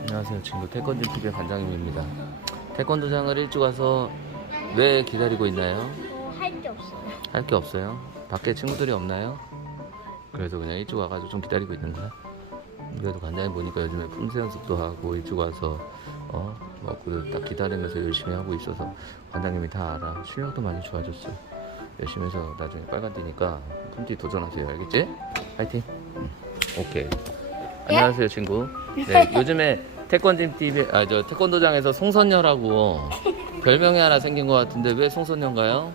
안녕하세요 친구 태권도 TV의 관장님입니다 태권도장을 일찍 와서 왜 기다리고 있나요? 할 게 없어요. 할 게 없어요? 밖에 친구들이 없나요? 그래서 그냥 일찍 와가지고 좀 기다리고 있는 거야? 그래도 관장님 보니까 요즘에 품새 연습도 하고 일찍 와서 어? 먹고 딱 기다리면서 열심히 하고 있어서 관장님이 다 알아 실력도 많이 좋아졌어요 열심히 해서 나중에 빨간 띠니까 품띠 도전하세요 알겠지? 파이팅 응. 오케이 안녕하세요 친구 네 요즘에 태권짐 TV 아 저 태권도장에서 송선녀라고 별명이 하나 생긴 것 같은데 왜 송선녀인가요?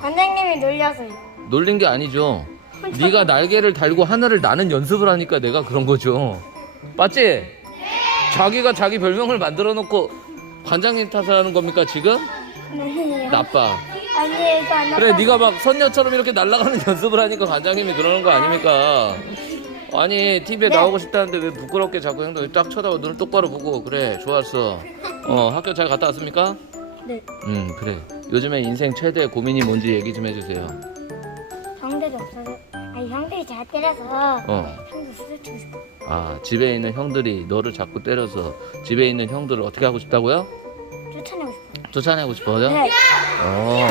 관장님이 놀려서요. 놀린 게 아니죠. 네가 날개를 달고 하늘을 나는 연습을 하니까 내가 그런 거죠. 맞지? 자기가 자기 별명을 만들어 놓고 관장님 탓을 하는 겁니까 지금? 아니에요. 나빠. 아니에요. 이거 안 그래. 네가 막 선녀처럼 이렇게 날아가는 연습을 하니까 관장님이 그러는 거 아닙니까? 아니 TV에 네. 나오고 싶다는데 왜 부끄럽게 자꾸 행동 딱 쳐다봐 눈을 똑바로 보고 그래 좋았어. 어 학교 잘 갔다 왔습니까? 네. 음 그래. 요즘에 인생 최대 고민이 뭔지 얘기 좀 해주세요. 형들이 없어서. 아니 형들이 잘 때려서 어. 형도 쓰러지고 싶어. 아 집에 있는 형들이 너를 자꾸 때려서 집에 있는 형들을 어떻게 하고 싶다고요? 쫓아내고 싶어. 쫓아내고 싶어요? 네. 어,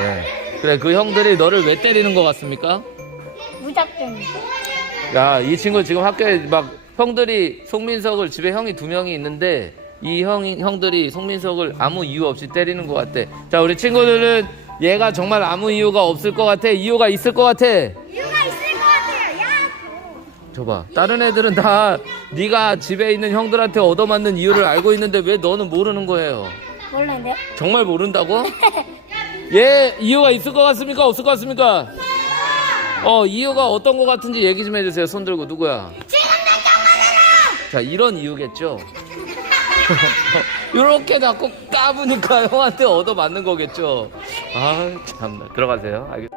네. 그래 그 형들이 너를 왜 때리는 것 같습니까? 무작정. 야 이 친구 지금 학교에 막 형들이 송민석을 집에 형이 두 명이 있는데 이 형, 형들이 송민석을 아무 이유 없이 때리는 것 같대. 자 우리 친구들은 얘가 정말 아무 이유가 없을 것 같아. 이유가 있을 것 같아. 줘봐. 다른 애들은 다 네가 집에 있는 형들한테 얻어맞는 이유를 알고 있는데 왜 너는 모르는 거예요? 몰랐는데요? 정말 모른다고? 예, 이유가 있을 것 같습니까? 없을 것 같습니까? 어, 이유가 어떤 것 같은지 얘기 좀 해주세요. 손 들고 누구야? 자, 이런 이유겠죠? 이렇게 자꾸 까부니까 형한테 얻어 맞는 거겠죠? 아, 참나. 들어가세요. 알겠...